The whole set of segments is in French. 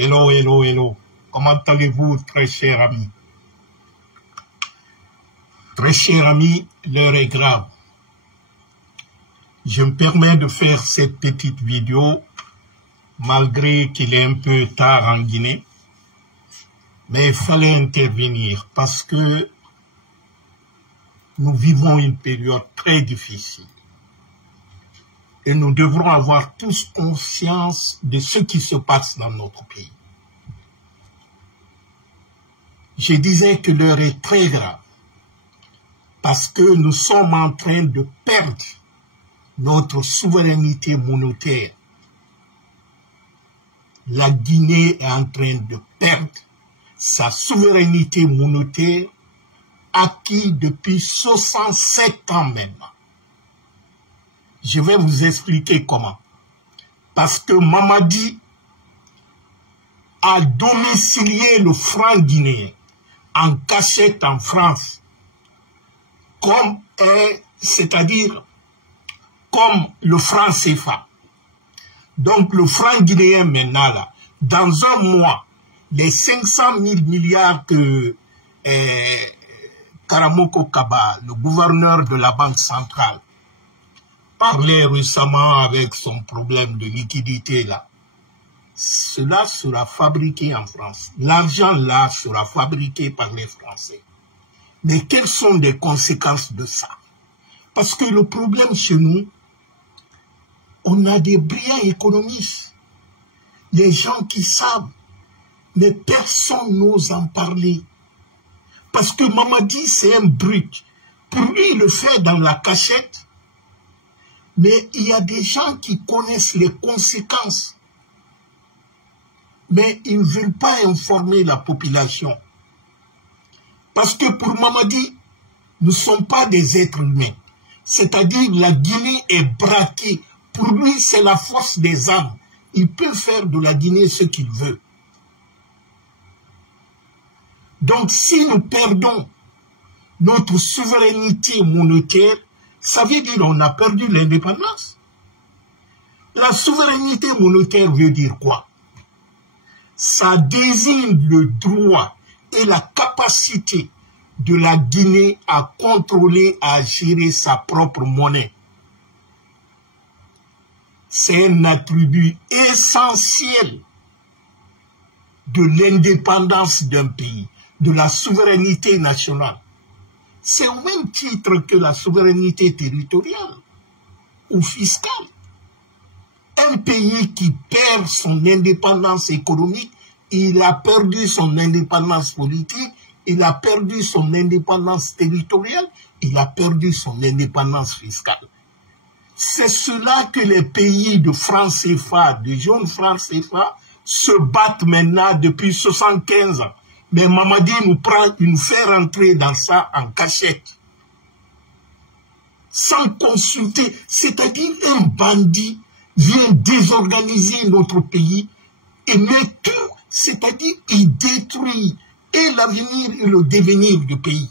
Hello, hello, hello. Comment allez-vous, très chers amis? Très chers amis, l'heure est grave. Je me permets de faire cette petite vidéo, malgré qu'il est un peu tard en Guinée. Mais il fallait intervenir parce que nous vivons une période très difficile. Et nous devrons avoir tous conscience de ce qui se passe dans notre pays. Je disais que l'heure est très grave parce que nous sommes en train de perdre notre souveraineté monétaire. La Guinée est en train de perdre sa souveraineté monétaire acquise depuis 67 ans maintenant. Je vais vous expliquer comment. Parce que Mamadi a domicilié le franc guinéen en cachette en France, c'est-à-dire comme le franc CFA. Donc le franc guinéen maintenant, là, dans un mois, les 500 000 milliards que Karamoko Kaba, le gouverneur de la Banque centrale, parlait récemment avec son problème de liquidité là. Cela sera fabriqué en France. L'argent là sera fabriqué par les Français. Mais quelles sont les conséquences de ça? Parce que le problème chez nous, on a des brillants économistes, les gens qui savent, mais personne n'ose en parler. Parce que Mamadi, c'est un brut. Pour lui, il le fait dans la cachette. Mais il y a des gens qui connaissent les conséquences. Mais ils ne veulent pas informer la population. Parce que pour Mamadi, nous ne sommes pas des êtres humains. C'est-à-dire la Guinée est braquée. Pour lui, c'est la force des âmes. Il peut faire de la Guinée ce qu'il veut. Donc si nous perdons notre souveraineté monétaire, ça veut dire qu'on a perdu l'indépendance. La souveraineté monétaire veut dire quoi? Ça désigne le droit et la capacité de la Guinée à contrôler, à gérer sa propre monnaie. C'est un attribut essentiel de l'indépendance d'un pays, de la souveraineté nationale. C'est au même titre que la souveraineté territoriale ou fiscale. Un pays qui perd son indépendance économique, il a perdu son indépendance politique, il a perdu son indépendance territoriale, il a perdu son indépendance fiscale. C'est cela que les pays de franc CFA, de jaune franc CFA, se battent maintenant depuis 75 ans. Mais Mamadi nous fait rentrer dans ça en cachette. Sans consulter, c'est-à-dire un bandit vient désorganiser notre pays et met tout, c'est-à-dire il détruit et l'avenir et le devenir du pays.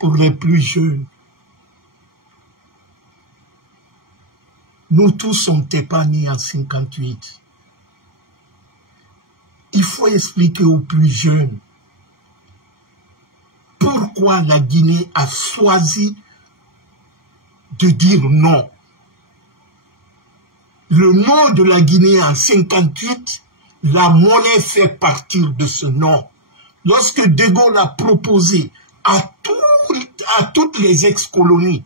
Pour les plus jeunes, nous tous sommes épanouis en 58. Il faut expliquer aux plus jeunes pourquoi la Guinée a choisi de dire non. Le nom de la Guinée en 58, la monnaie fait partir de ce nom. Lorsque De Gaulle a proposé à toutes les ex-colonies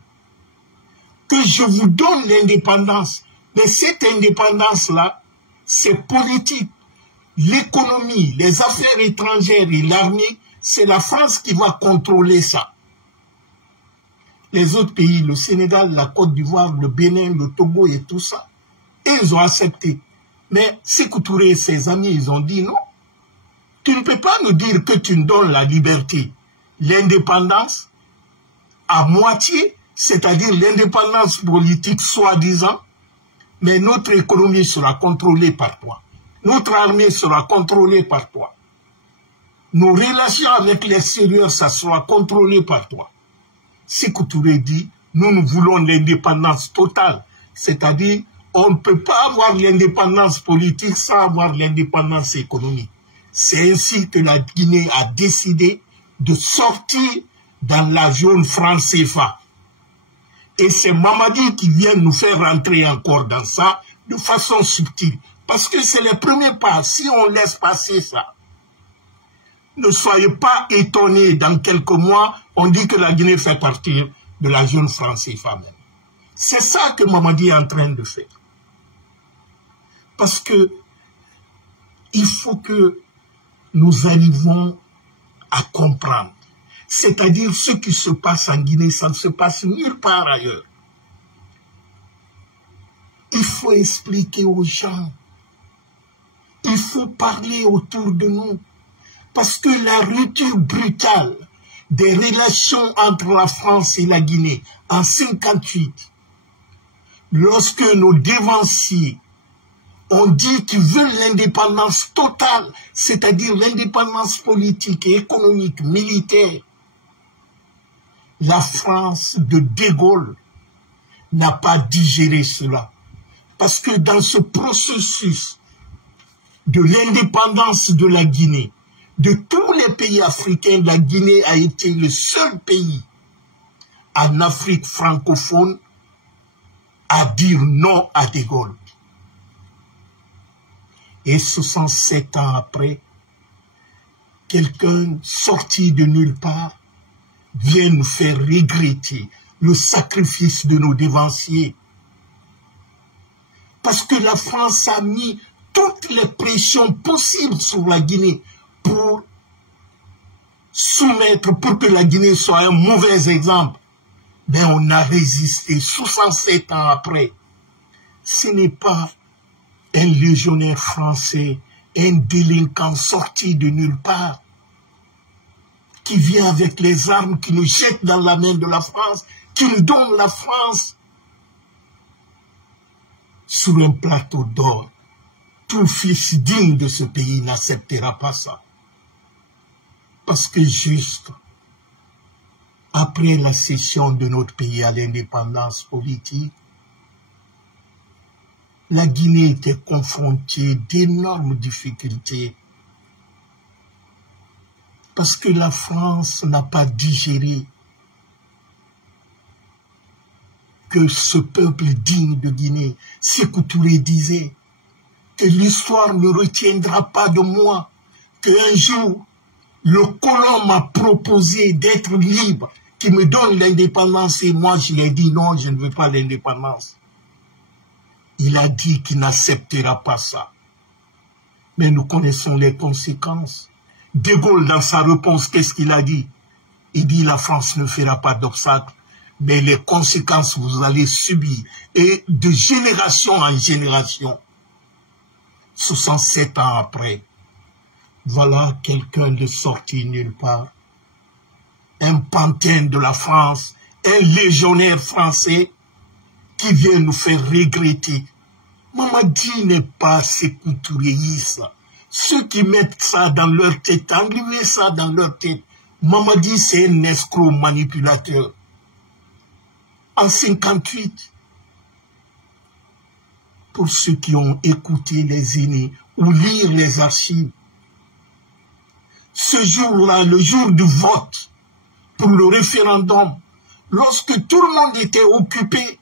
que je vous donne l'indépendance, mais cette indépendance-là, c'est politique. L'économie, les affaires étrangères et l'armée, c'est la France qui va contrôler ça. Les autres pays, le Sénégal, la Côte d'Ivoire, le Bénin, le Togo et tout ça, ils ont accepté. Mais Sékou Touré et ses amis, ils ont dit non. Tu ne peux pas nous dire que tu nous donnes la liberté, l'indépendance à moitié, c'est-à-dire l'indépendance politique soi-disant, mais notre économie sera contrôlée par toi. Notre armée sera contrôlée par toi. Nos relations avec l'extérieur, ça sera contrôlé par toi. Sékou Touré dit, nous voulons l'indépendance totale. C'est-à-dire, on ne peut pas avoir l'indépendance politique sans avoir l'indépendance économique. C'est ainsi que la Guinée a décidé de sortir dans la zone franc CFA. Et c'est Mamadi qui vient nous faire rentrer encore dans ça de façon subtile. Parce que c'est le premier pas. Si on laisse passer ça, ne soyez pas étonnés, dans quelques mois, on dit que la Guinée fait partie de la zone franc CFA même. C'est ça que Mamadi est en train de faire. Parce que il faut que nous arrivons à comprendre. C'est-à-dire ce qui se passe en Guinée, ça ne se passe nulle part ailleurs. Il faut expliquer aux gens. Il faut parler autour de nous. Parce que la rupture brutale des relations entre la France et la Guinée en 1958, lorsque nos dévanciers ont dit qu'ils veulent l'indépendance totale, c'est-à-dire l'indépendance politique et économique, militaire, la France de De Gaulle n'a pas digéré cela. Parce que dans ce processus de l'indépendance de la Guinée, de tous les pays africains, la Guinée a été le seul pays en Afrique francophone à dire non à De Gaulle. Et 67 ans après, quelqu'un sorti de nulle part vient nous faire regretter le sacrifice de nos dévanciers. Parce que la France a mis toutes les pressions possibles sur la Guinée pour soumettre, pour que la Guinée soit un mauvais exemple. Mais on a résisté 67 ans après. Ce n'est pas un légionnaire français, un délinquant sorti de nulle part, qui vient avec les armes, qui nous jette dans la main de la France, qui nous donne la France sur un plateau d'or. Tout fils digne de ce pays n'acceptera pas ça. Parce que juste après la cession de notre pays à l'indépendance politique, la Guinée était confrontée d'énormes difficultés parce que la France n'a pas digéré que ce peuple digne de Guinée, Sékou Touré disait que l'histoire ne retiendra pas de moi, qu'un jour, le colon m'a proposé d'être libre, qui me donne l'indépendance, et moi je lui ai dit non, je ne veux pas l'indépendance. Il a dit qu'il n'acceptera pas ça. Mais nous connaissons les conséquences. De Gaulle, dans sa réponse, qu'est-ce qu'il a dit? Il dit la France ne fera pas d'obstacle, mais les conséquences vous allez subir. Et de génération en génération, 67 ans après, voilà quelqu'un de sorti nulle part, un pantin de la France, un légionnaire français qui vient nous faire regretter. Mamadi n'est pas Sékou Touréiste. Ceux qui mettent ça dans leur tête, enlevez ça dans leur tête. Mamadi, c'est un escroc manipulateur. En 58, pour ceux qui ont écouté les aînés ou lire les archives, ce jour-là, le jour du vote pour le référendum, lorsque tout le monde était occupé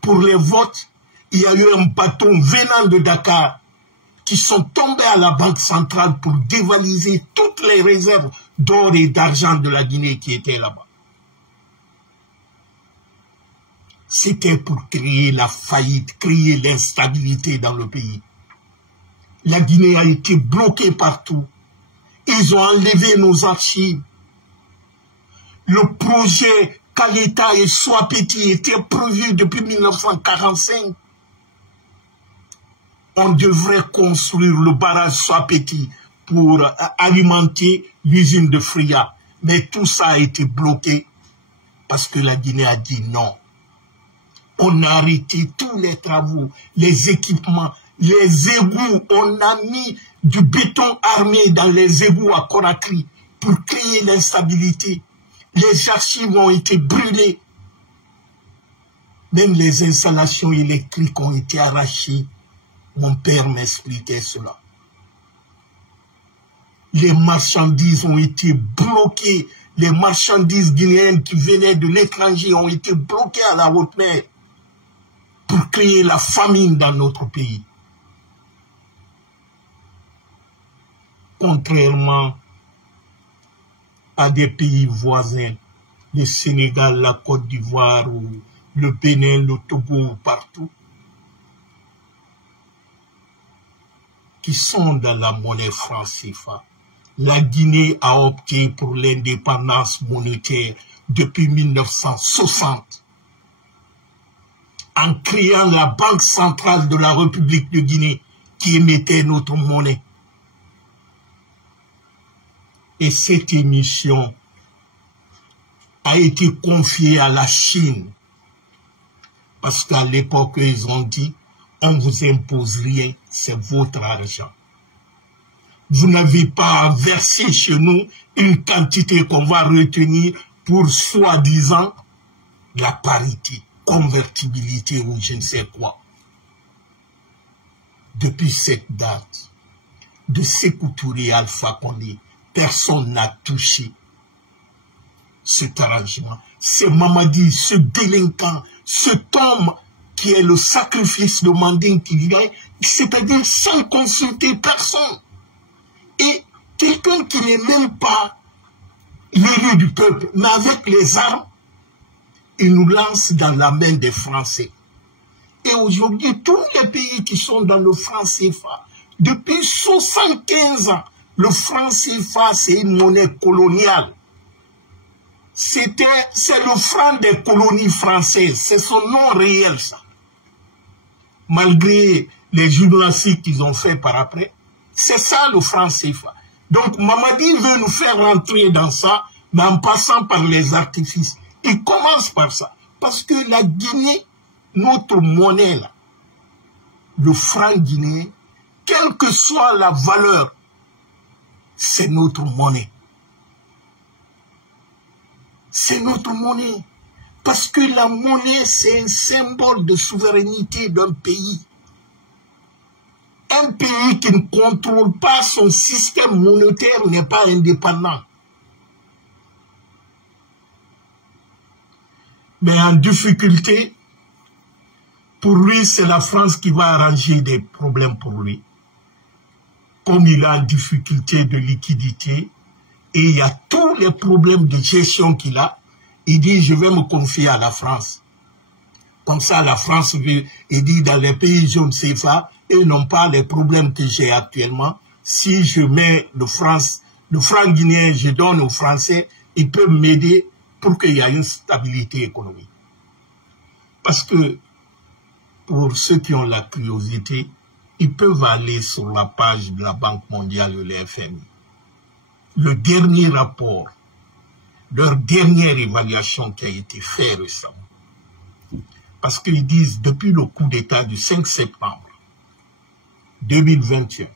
pour les votes, il y a eu un bâton venant de Dakar qui sont tombés à la Banque centrale pour dévaliser toutes les réserves d'or et d'argent de la Guinée qui étaient là-bas. C'était pour créer la faillite, créer l'instabilité dans le pays. La Guinée a été bloquée partout. Ils ont enlevé nos archives. Le projet Kaleta et Swapeti était prévu depuis 1945. On devrait construire le barrage Swapeti pour alimenter l'usine de Fria. Mais tout ça a été bloqué parce que la Guinée a dit non. On a arrêté tous les travaux, les équipements, les égouts. On a mis du béton armé dans les égouts à Conakry pour créer l'instabilité. Les archives ont été brûlées. Même les installations électriques ont été arrachées. Mon père m'expliquait cela. Les marchandises ont été bloquées. Les marchandises guinéennes qui venaient de l'étranger ont été bloquées à la haute mer pour créer la famine dans notre pays. Contrairement à des pays voisins, le Sénégal, la Côte d'Ivoire, ou le Bénin, le Togo, partout, qui sont dans la monnaie franc CFA. La Guinée a opté pour l'indépendance monétaire depuis 1960, en créant la Banque centrale de la République de Guinée qui émettait notre monnaie. Et cette émission a été confiée à la Chine, parce qu'à l'époque, ils ont dit, on ne vous impose rien, c'est votre argent. Vous n'avez pas à verser chez nous une quantité qu'on va retenir pour soi-disant la parité, convertibilité ou je ne sais quoi. Depuis cette date, de Sékou Touré à Alpha Condé, personne n'a touché cet arrangement. C'est Mamadi, ce délinquant, cet homme qui est le sacrifice de Manding qui vient, c'est-à-dire sans consulter personne. Et quelqu'un qui n'est même pas l'élu du peuple, mais avec les armes, il nous lance dans la main des Français. Et aujourd'hui, tous les pays qui sont dans le franc CFA, depuis 75 ans, le franc CFA, c'est une monnaie coloniale. C'est le franc des colonies françaises. C'est son nom réel, ça. Malgré les gymnastiques qu'ils ont fait par après, c'est ça le franc CFA. Donc Mamadi veut nous faire rentrer dans ça, mais en passant par les artifices. Il commence par ça. Parce que la Guinée, notre monnaie, là, le franc guinéen, quelle que soit la valeur, c'est notre monnaie. C'est notre monnaie. Parce que la monnaie, c'est un symbole de souveraineté d'un pays. Un pays qui ne contrôle pas son système monétaire n'est pas indépendant. Mais en difficulté, pour lui, c'est la France qui va arranger des problèmes pour lui. Comme il a en difficulté de liquidité, et il y a tous les problèmes de gestion qu'il a, il dit, je vais me confier à la France. Comme ça, la France veut, il dit, dans les pays jaunes CFA, ils n'ont pas les problèmes que j'ai actuellement. Si je mets le franc guinéen, je donne aux Français, ils peuvent m'aider pour qu'il y ait une stabilité économique. Parce que, pour ceux qui ont la curiosité, ils peuvent aller sur la page de la Banque mondiale et le FMI. Le dernier rapport, leur dernière évaluation qui a été faite récemment. Parce qu'ils disent, depuis le coup d'État du 5 septembre 2021,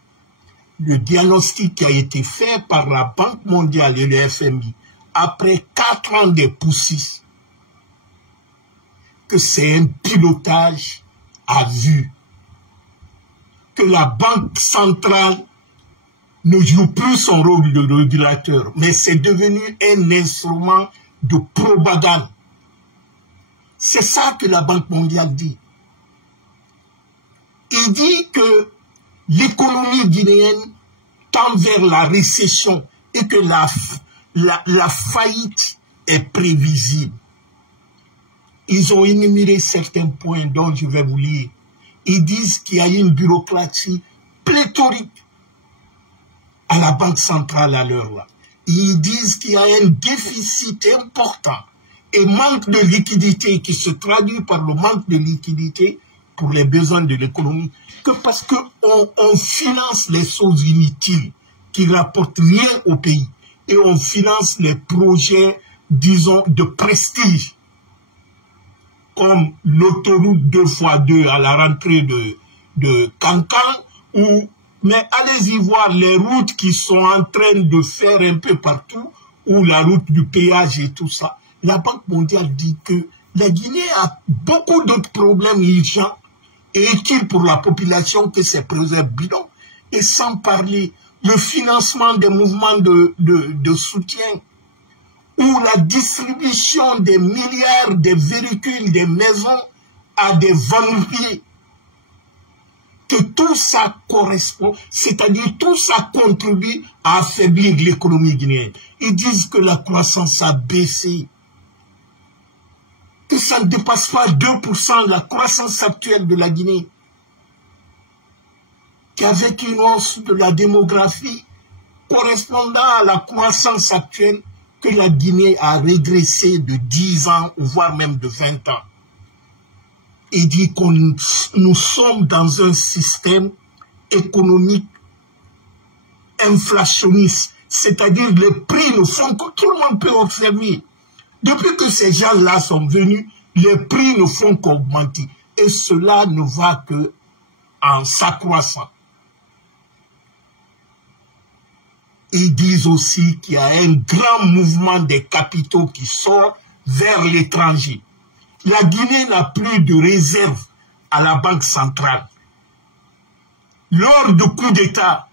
le diagnostic qui a été fait par la Banque mondiale et le FMI, après 4 ans de poussis, que c'est un pilotage à vue, que la Banque centrale ne joue plus son rôle de régulateur, mais c'est devenu un instrument de propagande. C'est ça que la Banque mondiale dit. Il dit que l'économie guinéenne tend vers la récession et que la faillite est prévisible. Ils ont énuméré certains points dont je vais vous lire. Ils disent qu'il y a une bureaucratie pléthorique à la Banque centrale à l'heure là. Ils disent qu'il y a un déficit important et manque de liquidité qui se traduit par le manque de liquidité pour les besoins de l'économie, que parce qu'on finance les choses inutiles qui ne rapportent rien au pays et on finance les projets, disons, de prestige, comme l'autoroute 2x2 à la rentrée de Cancan, mais allez-y voir les routes qui sont en train de faire un peu partout, ou la route du péage et tout ça. La Banque mondiale dit que La Guinée a beaucoup d'autres problèmes urgents et utiles pour la population que ces projets bidons. Et sans parler le financement des mouvements de soutien ou la distribution des milliards de véhicules, des maisons à des vampires. Que tout ça correspond, c'est-à-dire tout ça contribue à affaiblir l'économie guinéenne. Ils disent que la croissance a baissé, que ça ne dépasse pas 2% la croissance actuelle de la Guinée, qu'avec une hausse de la démographie correspondant à la croissance actuelle, que la Guinée a régressé de 10 ans, voire même de 20 ans. Il dit que nous sommes dans un système économique inflationniste, c'est-à-dire les prix ne font que tout le monde peut observer. Depuis que ces gens-là sont venus, les prix ne font qu'augmenter. Et cela ne va que en s'accroissant. Ils disent aussi qu'il y a un grand mouvement des capitaux qui sort vers l'étranger. La Guinée n'a plus de réserve à la Banque centrale. Lors du coup d'État,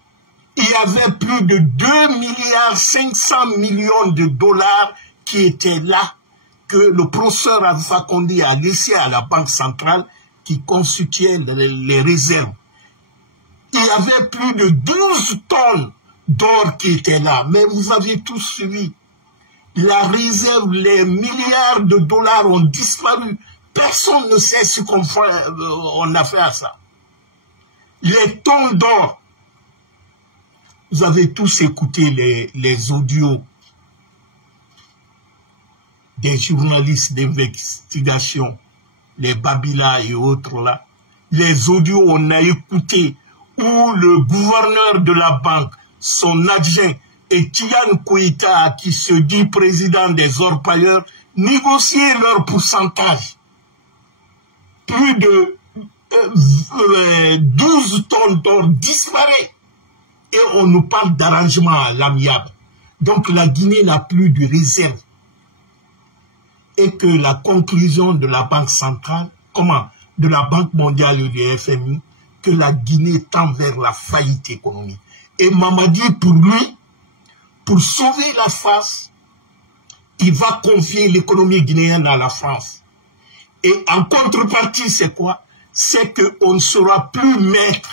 il y avait plus de 2,5 milliards de dollars qui étaient là, que le professeur Alpha Condé a laissé à la Banque centrale qui constituait les réserves. Il y avait plus de 12 tonnes d'or qui étaient là, mais vous avez tous suivi. La réserve, les milliards de dollars ont disparu. Personne ne sait ce qu'on a fait à ça. Les tonnes d'or, vous avez tous écouté les audios des journalistes d'investigation, les Babila et autres là. Les audios, on a écouté où le gouverneur de la banque, son adjoint, et Tian Koïta, qui se dit président des orpailleurs, négocier leur pourcentage. Plus de 12 tonnes d'or disparaît. Et on nous parle d'arrangement à l'amiable. Donc la Guinée n'a plus de réserve. Et que la conclusion de la Banque centrale, de la Banque mondiale et du FMI, que la Guinée tend vers la faillite économique. Et Mamadi, pour lui, pour sauver la face, il va confier l'économie guinéenne à la France. Et en contrepartie, c'est quoi? C'est qu'on ne sera plus maître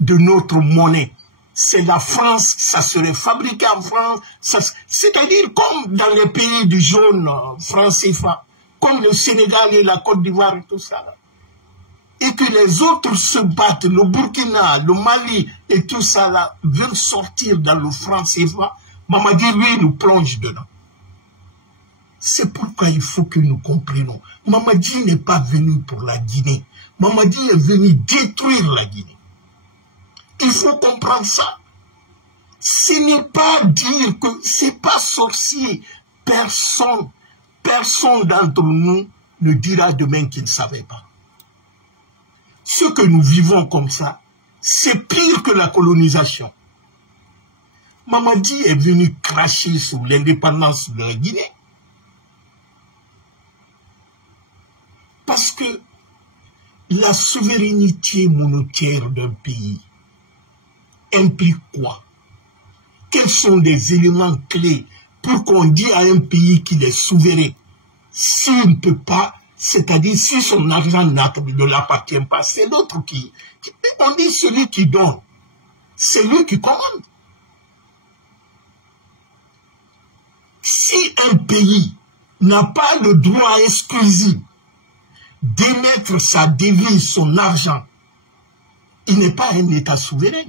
de notre monnaie. C'est la France, ça serait fabriqué en France, c'est-à-dire comme dans les pays du jaune franc CFA, comme le Sénégal et la Côte d'Ivoire et tout ça. Et que les autres se battent, le Burkina, le Mali et tout ça là, veulent sortir dans le franc CFA, Mamadi, lui, nous plonge dedans. C'est pourquoi il faut que nous comprenions. Mamadi n'est pas venu pour la Guinée. Mamadi est venu détruire la Guinée. Il faut comprendre ça. Ce n'est pas dire que c'est pas sorcier. Personne d'entre nous ne dira demain qu'il ne savait pas. Ce que nous vivons comme ça, c'est pire que la colonisation. Mamadi est venu cracher sur l'indépendance de la Guinée. Parce que la souveraineté monétaire d'un pays implique quoi? Quels sont les éléments clés pour qu'on dise à un pays qu'il est souverain? S'il ne peut pas, c'est-à-dire si son argent ne l'appartient pas, c'est l'autre qui... On dit celui qui donne, c'est lui qui commande. Si un pays n'a pas le droit exclusif d'émettre sa devise, son argent, il n'est pas un État souverain.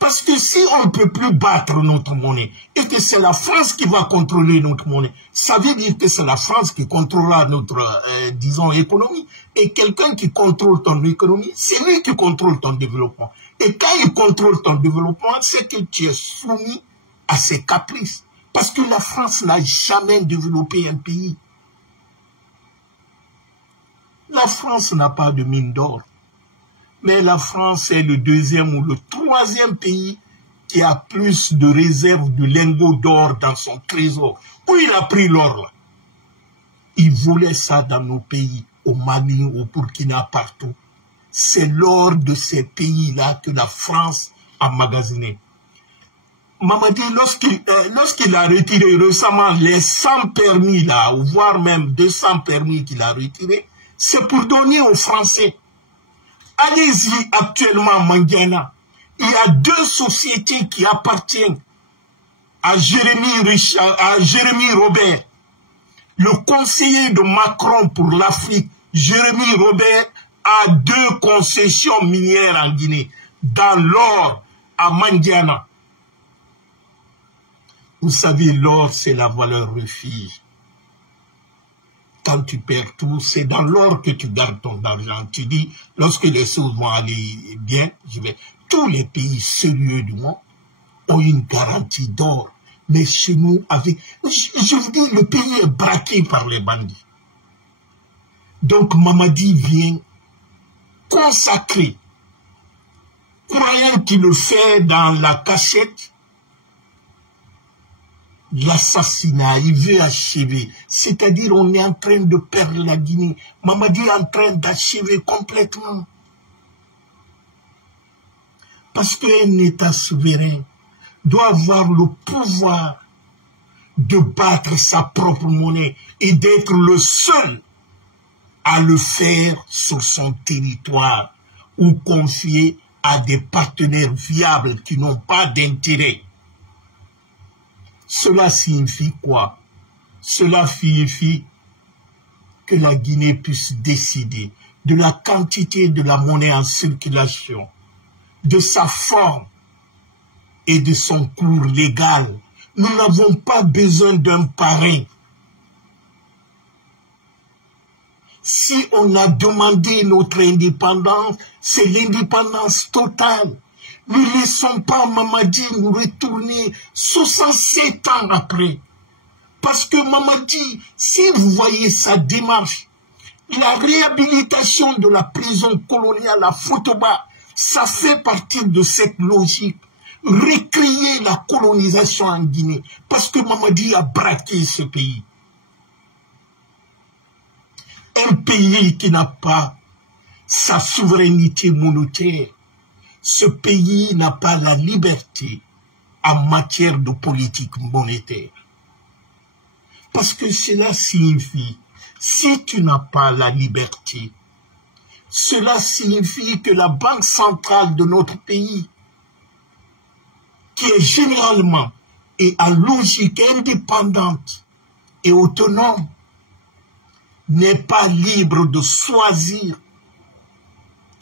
Parce que si on ne peut plus battre notre monnaie et que c'est la France qui va contrôler notre monnaie, ça veut dire que c'est la France qui contrôlera notre, disons, économie. Et quelqu'un qui contrôle ton économie, c'est lui qui contrôle ton développement. Et quand il contrôle ton développement, c'est que tu es soumis à ses caprices. Parce que la France n'a jamais développé un pays. La France n'a pas de mine d'or. Mais la France est le deuxième ou le troisième pays qui a plus de réserves de lingots d'or dans son trésor. Où il a pris l'or là? Il volait ça dans nos pays, au Mali, au Burkina, partout. C'est l'or de ces pays-là que la France a magasiné. Mamadi, lorsqu'il a retiré récemment les 100 permis là, voire même 200 permis qu'il a retirés, c'est pour donner aux Français. Allez-y actuellement à Mandiana. Il y a 2 sociétés qui appartiennent à Jérémy Robert, le conseiller de Macron pour l'Afrique. Jérémy Robert a 2 concessions minières en Guinée, dans l'or à Mandiana. Vous savez, l'or, c'est la valeur refuge. Quand tu perds tout, c'est dans l'or que tu gardes ton argent. Tu dis, lorsque les choses vont aller bien, tous les pays sérieux du monde ont une garantie d'or. Mais chez nous, je vous dis, le pays est braqué par les bandits. Donc Mamadi vient consacrer, croyant qu'il le fait dans la cachette, l'assassinat. Il veut achever. C'est-à-dire, on est en train de perdre la Guinée. Mamadi est en train d'achever complètement. Parce qu'un État souverain doit avoir le pouvoir de battre sa propre monnaie et d'être le seul à le faire sur son territoire ou confier à des partenaires viables qui n'ont pas d'intérêt. Cela signifie quoi? Cela signifie que la Guinée puisse décider de la quantité de la monnaie en circulation, de sa forme et de son cours légal. Nous n'avons pas besoin d'un parrain. Si on a demandé notre indépendance, c'est l'indépendance totale. Ne laissons pas Mamadi nous retourner 67 ans après. Parce que Mamadi, si vous voyez sa démarche, la réhabilitation de la prison coloniale à Fotoba, ça fait partie de cette logique. Recréer la colonisation en Guinée. Parce que Mamadi a braqué ce pays. Un pays qui n'a pas sa souveraineté monétaire. Ce pays n'a pas la liberté en matière de politique monétaire. Parce que cela signifie, si tu n'as pas la liberté, cela signifie que la banque centrale de notre pays, qui est généralement et en logique indépendante et autonome, n'est pas libre de choisir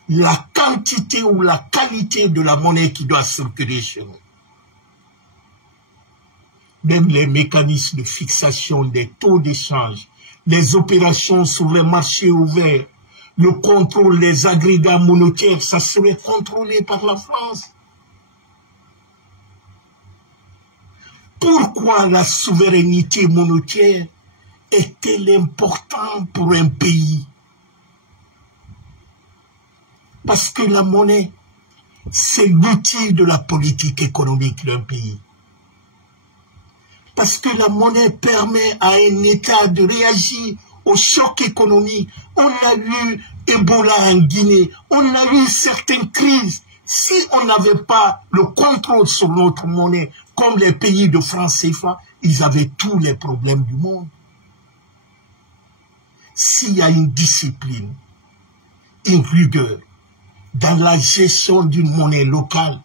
la quantité ou la qualité de la monnaie qui doit circuler chez nous. Même les mécanismes de fixation des taux d'échange, les opérations sur les marchés ouverts, le contrôle des agrégats monétaires, ça serait contrôlé par la France. Pourquoi la souveraineté monétaire est-elle importante pour un pays? Parce que la monnaie, c'est l'outil de la politique économique d'un pays. Parce que la monnaie permet à un État de réagir au choc économique. On a eu Ebola en Guinée, on a eu certaines crises. Si on n'avait pas le contrôle sur notre monnaie, comme les pays de franc CFA, ils avaient tous les problèmes du monde. S'il y a une discipline, une rigueur dans la gestion d'une monnaie locale,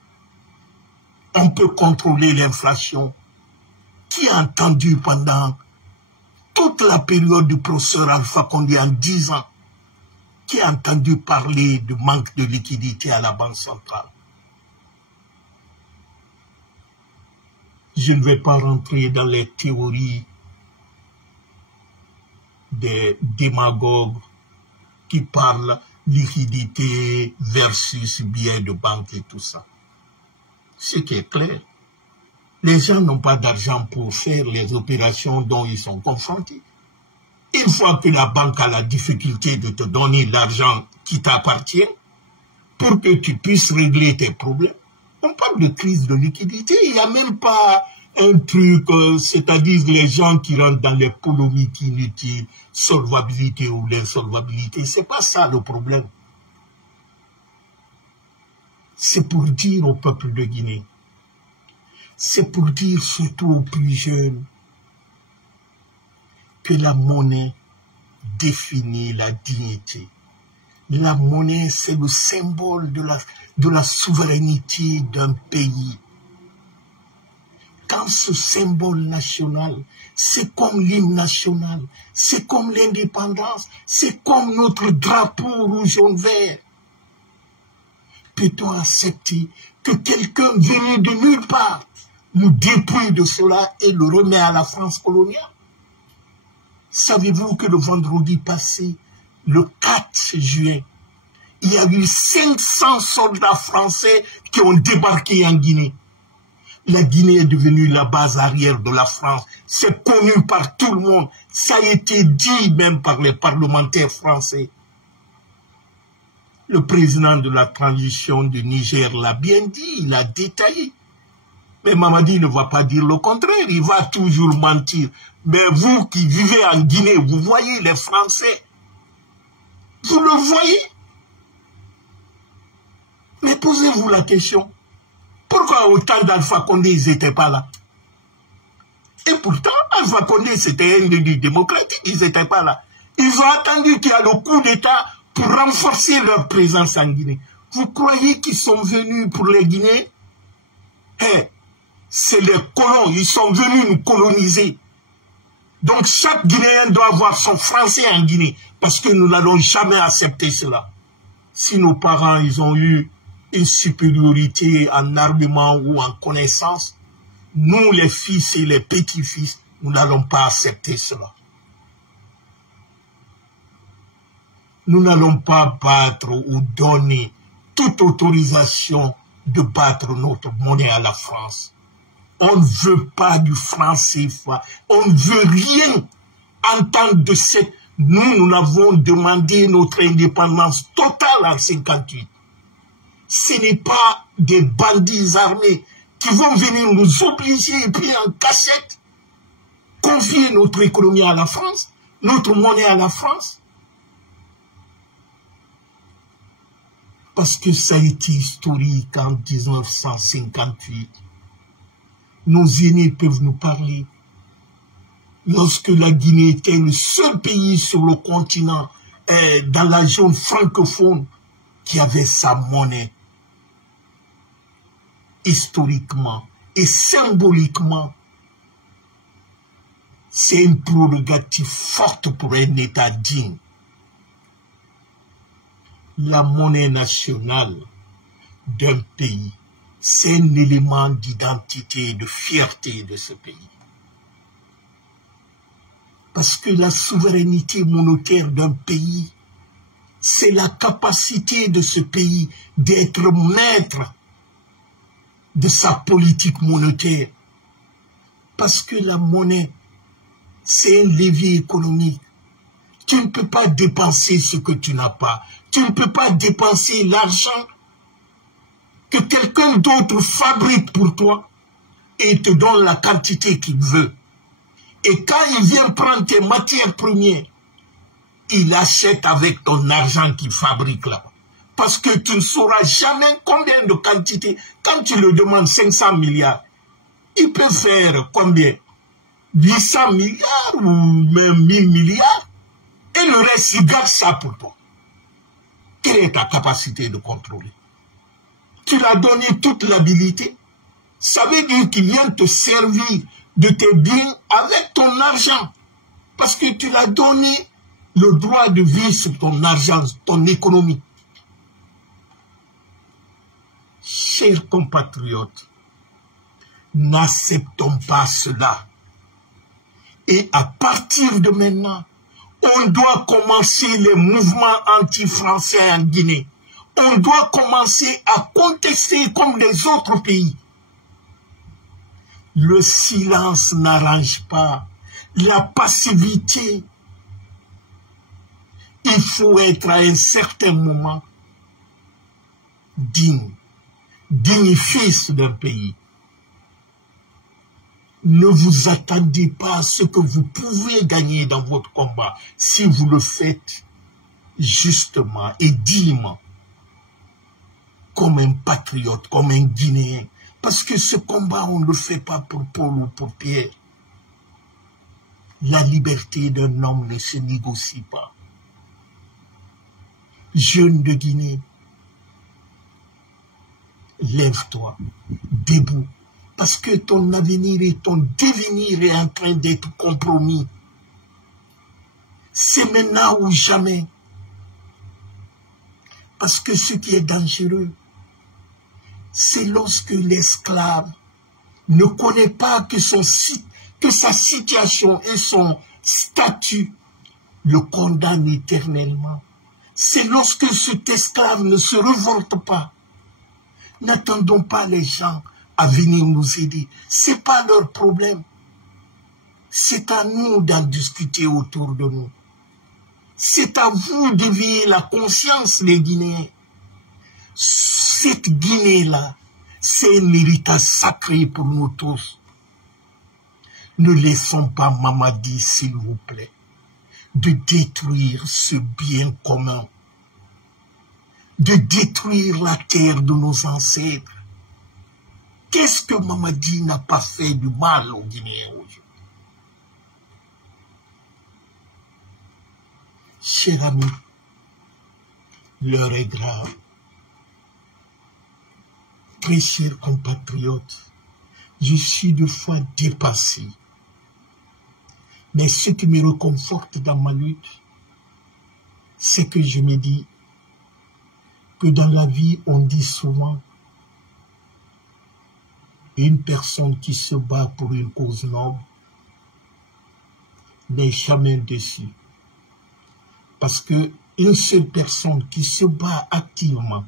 on peut contrôler l'inflation. Qui a entendu pendant toute la période du professeur Alpha Condé en 10 ans, qui a entendu parler de manque de liquidité à la Banque centrale? Je ne vais pas rentrer dans les théories des démagogues qui parlent liquidité versus biens de banque et tout ça. Ce qui est clair, les gens n'ont pas d'argent pour faire les opérations dont ils sont confrontés. Une fois que la banque a la difficulté de te donner l'argent qui t'appartient, pour que tu puisses régler tes problèmes, On parle de crise de liquidité, il n'y a même pas un truc, c'est-à-dire les gens qui rentrent dans les polémiques inutiles, solvabilité ou l'insolvabilité, c'est pas ça le problème. C'est pour dire au peuple de Guinée, c'est pour dire surtout aux plus jeunes que la monnaie définit la dignité. La monnaie, c'est le symbole de la souveraineté d'un pays. Quand ce symbole national, c'est comme l'hymne national, c'est comme l'indépendance, c'est comme notre drapeau rouge, jaune, vert. Peut-on accepter que quelqu'un venu de nulle part nous dépouille de cela et le remet à la France coloniale? Savez-vous que le vendredi passé, le 4 juin, il y a eu 500 soldats français qui ont débarqué en Guinée. La Guinée est devenue la base arrière de la France. C'est connu par tout le monde. Ça a été dit même par les parlementaires français. Le président de la transition du Niger l'a bien dit, il a détaillé. Mais Mamadi ne va pas dire le contraire, il va toujours mentir. Mais vous qui vivez en Guinée, vous voyez les Français. Vous le voyez. Mais posez-vous la question. Pourquoi autant d'Alpha Condé, ils n'étaient pas là? Et pourtant, Alpha Condé, c'était un élu démocratique, ils n'étaient pas là. Ils ont attendu qu'il y a le coup d'État pour renforcer leur présence en Guinée. Vous croyez qu'ils sont venus pour les Guinéens? C'est les colons, ils sont venus nous coloniser. Donc chaque Guinéen doit avoir son français en Guinée, parce que nous n'allons jamais accepter cela. Si nos parents, ils ont eu une supériorité en armement ou en connaissance, nous les fils et les petits-fils, nous n'allons pas accepter cela. Nous n'allons pas battre ou donner toute autorisation de battre notre monnaie à la France. On ne veut pas du franc CFA. On ne veut rien entendre de cette... Nous avons demandé notre indépendance totale en 1958. Ce n'est pas des bandits armés qui vont venir nous obliger et puis en cachette confier notre économie à la France, notre monnaie à la France. Parce que ça a été historique en 1958. Nos aînés peuvent nous parler. Lorsque la Guinée était le seul pays sur le continent, dans la zone francophone, qui avait sa monnaie. Historiquement et symboliquement, c'est une prérogative forte pour un État digne. La monnaie nationale d'un pays, c'est un élément d'identité et de fierté de ce pays. Parce que la souveraineté monétaire d'un pays, c'est la capacité de ce pays d'être maître de sa politique monétaire. Parce que la monnaie, c'est un levier économique. Tu ne peux pas dépenser ce que tu n'as pas. Tu ne peux pas dépenser l'argent que quelqu'un d'autre fabrique pour toi et te donne la quantité qu'il veut. Et quand il vient prendre tes matières premières, il achète avec ton argent qu'il fabrique là. Parce que tu ne sauras jamais combien de quantité. Quand tu le demandes 500 milliards, il peut faire combien? 800 milliards ou même 1000 milliards. Et le reste, il garde ça pour toi. Quelle est ta capacité de contrôler? Tu l'as donné toute l'habilité. Ça veut dire qu'il vient te servir de tes biens avec ton argent. Parce que tu l'as donné le droit de vivre sur ton argent, ton économie. Chers compatriotes, n'acceptons pas cela. Et à partir de maintenant, on doit commencer les mouvements anti-français en Guinée. On doit commencer à contester comme les autres pays. Le silence n'arrange pas. La passivité. Il faut être à un certain moment digne. digne fils d'un pays. Ne vous attendez pas à ce que vous pouvez gagner dans votre combat si vous le faites justement et dignement, comme un patriote, comme un Guinéen. Parce que ce combat, on ne le fait pas pour Paul ou pour Pierre. La liberté d'un homme ne se négocie pas. Jeune de Guinée, lève-toi, debout, parce que ton avenir et ton devenir est en train d'être compromis. C'est maintenant ou jamais. Parce que ce qui est dangereux, c'est lorsque l'esclave ne connaît pas que sa situation et son statut le condamnent éternellement. C'est lorsque cet esclave ne se révolte pas. N'attendons pas les gens à venir nous aider. Ce n'est pas leur problème. C'est à nous d'en discuter autour de nous. C'est à vous d'éveiller la conscience, les Guinéens. Cette Guinée-là, c'est un héritage sacré pour nous tous. Ne laissons pas Mamadi, s'il vous plaît, de détruire ce bien commun, de détruire la terre de nos ancêtres. Qu'est-ce que Mamadi n'a pas fait du mal aux Guinéens aujourd'hui? Chers amis, l'heure est grave. Très chers compatriotes, je suis de fois dépassé. Mais ce qui me réconforte dans ma lutte, c'est que je me dis que dans la vie, on dit souvent une personne qui se bat pour une cause noble n'est jamais déçue. Parce que une seule personne qui se bat activement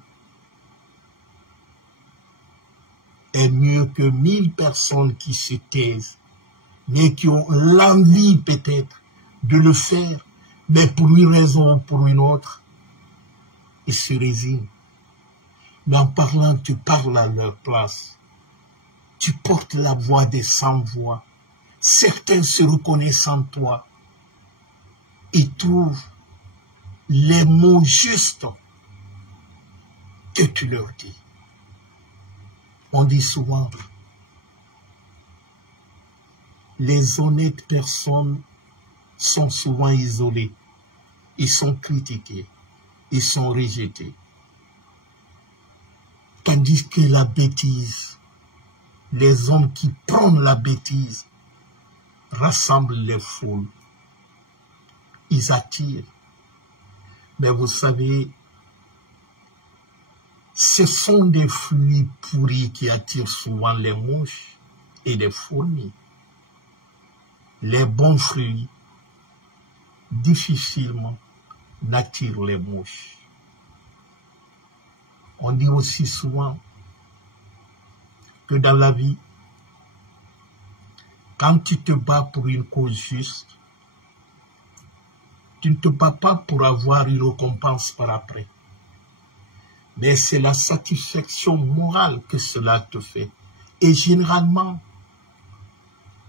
est mieux que 1000 personnes qui se taisent, mais qui ont l'envie peut-être de le faire, mais pour une raison ou pour une autre, ils se résignent. Mais en parlant, tu parles à leur place. Tu portes la voix des sans-voix. Certains se reconnaissent en toi et trouvent les mots justes que tu leur dis. On dit souvent, les honnêtes personnes sont souvent isolées, ils sont critiqués, ils sont rejetés. Tandis que la bêtise, les hommes qui prennent la bêtise, rassemblent les foules, ils attirent. Mais vous savez, ce sont des fruits pourris qui attirent souvent les mouches et les fourmis. Les bons fruits, difficilement, n'attirent les mouches. On dit aussi souvent que dans la vie, quand tu te bats pour une cause juste, tu ne te bats pas pour avoir une récompense par après. Mais c'est la satisfaction morale que cela te fait. Et généralement,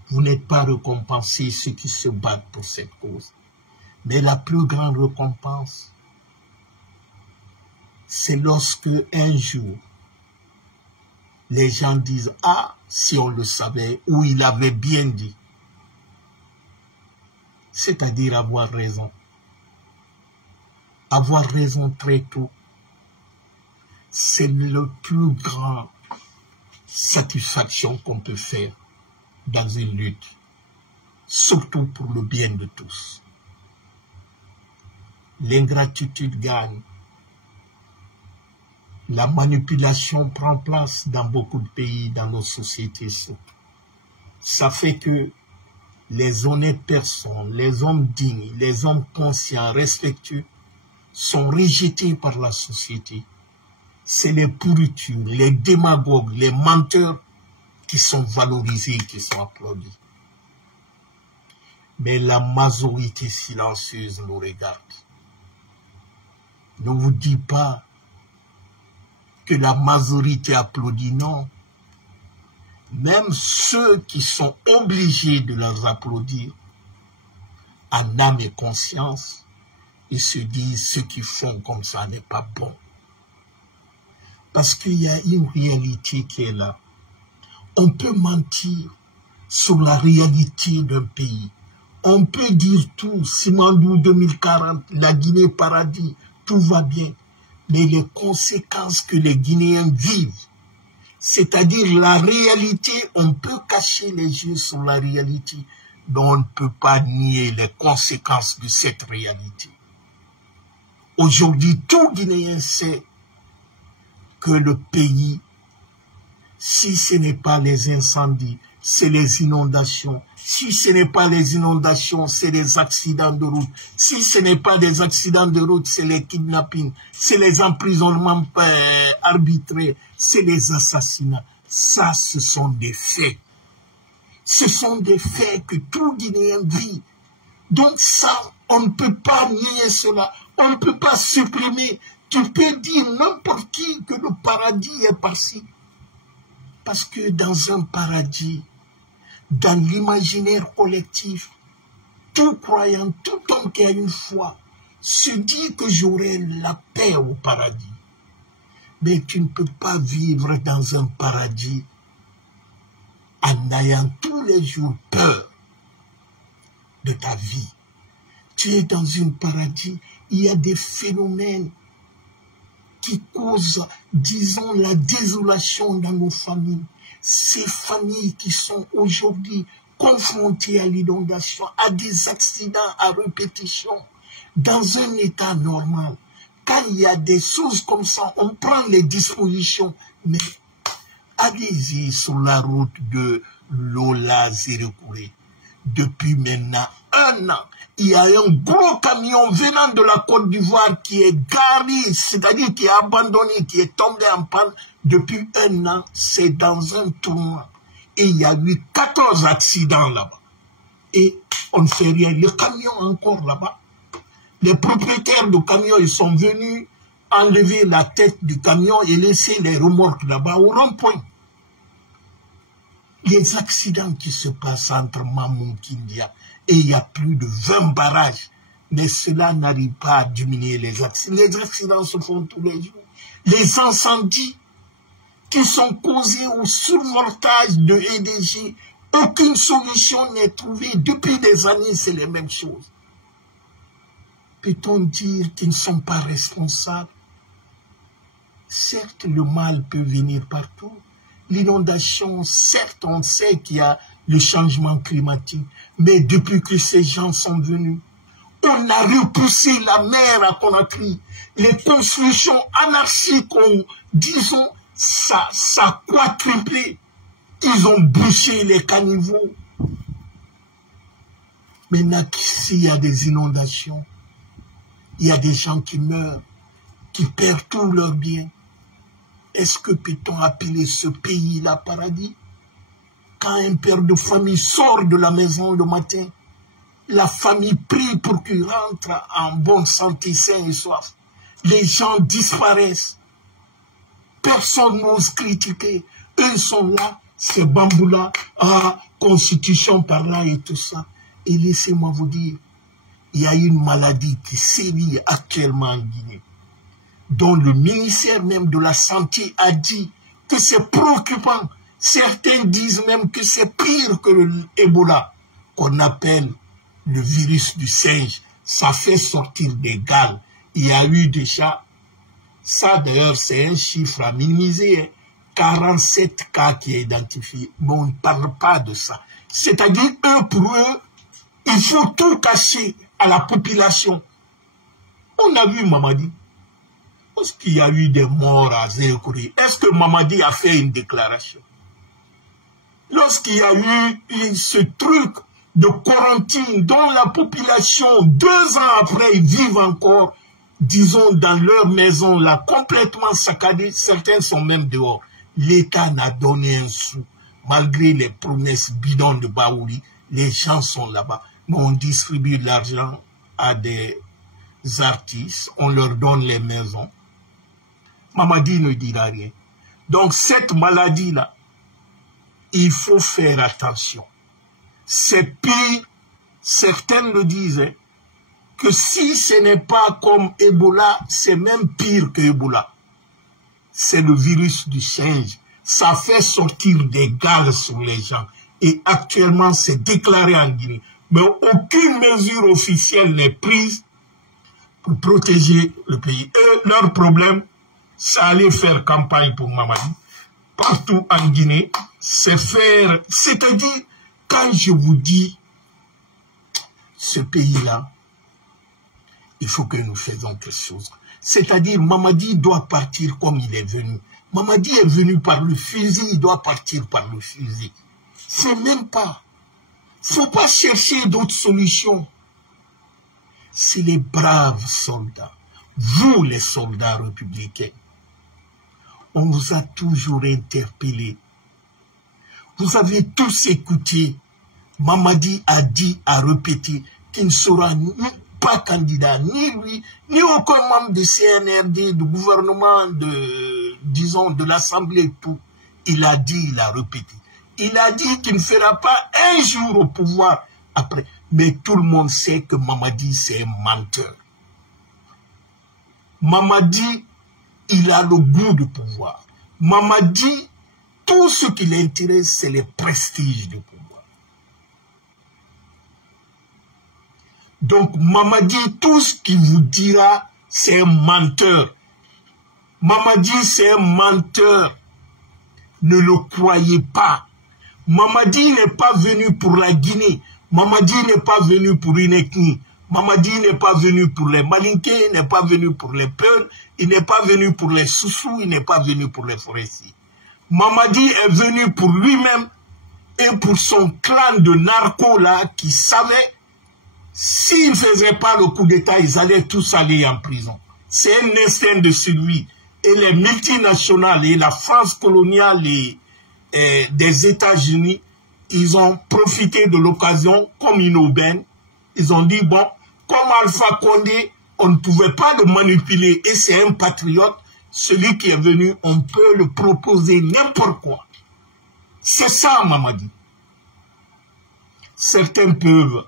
vous n'êtes pas récompensé ceux qui se battent pour cette cause. Mais la plus grande récompense, c'est lorsque un jour, les gens disent « Ah, si on le savait » ou « Il avait bien dit ». C'est-à-dire avoir raison. Avoir raison très tôt, c'est le plus grand satisfaction qu'on peut faire dans une lutte, surtout pour le bien de tous. L'ingratitude gagne. La manipulation prend place dans beaucoup de pays, dans nos sociétés surtout. Ça fait que les honnêtes personnes, les hommes dignes, les hommes conscients, respectueux, sont rejetés par la société. C'est les pourritures, les démagogues, les menteurs qui sont valorisés, qui sont applaudis. Mais la majorité silencieuse nous regarde. Ne vous dis pas que la majorité applaudit, non. Même ceux qui sont obligés de leur applaudir, en âme et conscience, ils se disent ce qu'ils font comme ça n'est pas bon. Parce qu'il y a une réalité qui est là. On peut mentir sur la réalité d'un pays. On peut dire tout, Simandou 2040, la Guinée paradis, tout va bien. Mais les conséquences que les Guinéens vivent, c'est-à-dire la réalité, on peut cacher les yeux sur la réalité, mais on ne peut pas nier les conséquences de cette réalité. Aujourd'hui, tout Guinéen sait que le pays, si ce n'est pas les incendies, c'est les inondations. Si ce n'est pas les inondations, c'est les accidents de route. Si ce n'est pas des accidents de route, c'est les kidnappings, c'est les emprisonnements arbitraires, c'est les assassinats. Ça, ce sont des faits. Ce sont des faits que tout Guinéen vit. Donc ça, on ne peut pas nier cela. On ne peut pas supprimer. Tu peux dire n'importe qui que le paradis est passé. Parce que dans un paradis, dans l'imaginaire collectif, tout croyant, tout homme qui a une foi, se dit que j'aurai la paix au paradis. Mais tu ne peux pas vivre dans un paradis en ayant tous les jours peur de ta vie. Tu es dans un paradis, il y a des phénomènes qui causent, disons, la désolation dans nos familles. Ces familles qui sont aujourd'hui confrontées à l'inondation, à des accidents à répétition, dans un état normal. Quand il y a des choses comme ça, on prend les dispositions. Mais allez-y sur la route de Lola-Zérekouré. Depuis maintenant 1 an, il y a un gros camion venant de la Côte d'Ivoire qui est garé, c'est-à-dire qui est abandonné, qui est tombé en panne depuis 1 an. C'est dans un tournoi. Et il y a eu 14 accidents là-bas. Et on ne fait rien. Le camion encore là-bas. Les propriétaires du camion, ils sont venus enlever la tête du camion et laisser les remorques là-bas au rond-point. Les accidents qui se passent entre Mamou et Kindia, et il y a plus de 20 barrages, mais cela n'arrive pas à diminuer les accidents. Les accidents se font tous les jours. Les incendies qui sont causés au survoltage de EDG, aucune solution n'est trouvée. Depuis des années, c'est les mêmes choses. Peut-on dire qu'ils ne sont pas responsables? Certes, le mal peut venir partout. L'inondation, certes, on sait qu'il y a le changement climatique, mais depuis que ces gens sont venus, on a repoussé la mer à Conakry. Les constructions anarchiques ont, disons, ça a quadruplé. Ils ont bouché les caniveaux. Maintenant, s'il y a des inondations, il y a des gens qui meurent, qui perdent tous leurs biens. Est-ce que peut-on appeler ce pays-là paradis? Quand un père de famille sort de la maison le matin, la famille prie pour qu'il rentre en bonne santé, sain et soif. Les gens disparaissent. Personne n'ose critiquer. Eux sont là, c'est bamboula, constitution par là et tout ça. Et laissez-moi vous dire, il y a une maladie qui sévit actuellement en Guinée, dont le ministère même de la Santé a dit que c'est préoccupant. Certains disent même que c'est pire que l'Ebola, qu'on appelle le virus du singe. Ça fait sortir des gales. Il y a eu déjà, ça d'ailleurs c'est un chiffre à minimiser, 47 cas qui est identifié, mais on ne parle pas de ça. C'est-à-dire, pour eux, il faut tout cacher à la population. On a vu Mamadi. Est-ce qu'il y a eu des morts à Zérekouré? Est-ce que Mamadi a fait une déclaration? Lorsqu'il y a eu ce truc de quarantaine dont la population, 2 ans après, ils vivent encore, disons, dans leur maison, là, complètement saccadée, certains sont même dehors. L'État n'a donné un sou. Malgré les promesses bidons de Baouli, les gens sont là-bas. Mais on distribue de l'argent à des artistes, on leur donne les maisons. Mamadi ne dira rien. Donc cette maladie-là, il faut faire attention. C'est pire, certains le disent, hein, que si ce n'est pas comme Ebola, c'est même pire que Ebola. C'est le virus du singe. Ça fait sortir des gaz sur les gens. Et actuellement, c'est déclaré en Guinée. Mais aucune mesure officielle n'est prise pour protéger le pays. Et leur problème, c'est aller faire campagne pour Mamadi. Partout en Guinée, c'est faire... C'est-à-dire, quand je vous dis, ce pays-là, il faut que nous fassions quelque chose. C'est-à-dire, Mamadi doit partir comme il est venu. Mamadi est venu par le fusil, il doit partir par le fusil. C'est même pas. Faut pas chercher d'autres solutions. C'est les braves soldats. Vous, les soldats républicains, on vous a toujours interpellé. Vous avez tous écouté. Mamadi a dit, a répété, qu'il ne sera pas candidat, ni lui, ni aucun membre de CNRD, du gouvernement, disons, de l'Assemblée, tout. Il a dit, il a répété. Il a dit qu'il ne fera pas un jour au pouvoir après. Mais tout le monde sait que Mamadi, c'est un menteur. Mamadi, il a le goût du pouvoir. Mamadi, tout ce qui l'intéresse, c'est le prestige du pouvoir. Donc, Mamadi, tout ce qu'il vous dira, c'est un menteur. Mamadi, c'est un menteur. Ne le croyez pas. Mamadi n'est pas venu pour la Guinée. Mamadi n'est pas venu pour une ethnie. Mamadi n'est pas venu pour les Malinké, il n'est pas venu pour les Peuls, il n'est pas venu pour les Soussous, il n'est pas venu pour les Forestiers. Mamadi est venu pour lui-même et pour son clan de narcos là qui savait s'ils ne faisaient pas le coup d'État, ils allaient tous aller en prison. C'est un instinct de survie. Et les multinationales et la France coloniale et des États-Unis, ils ont profité de l'occasion comme une aubaine. Ils ont dit, bon, comme Alpha Condé, on ne pouvait pas le manipuler et c'est un patriote, celui qui est venu, on peut le proposer n'importe quoi. C'est ça, Mamadi. Certains peuvent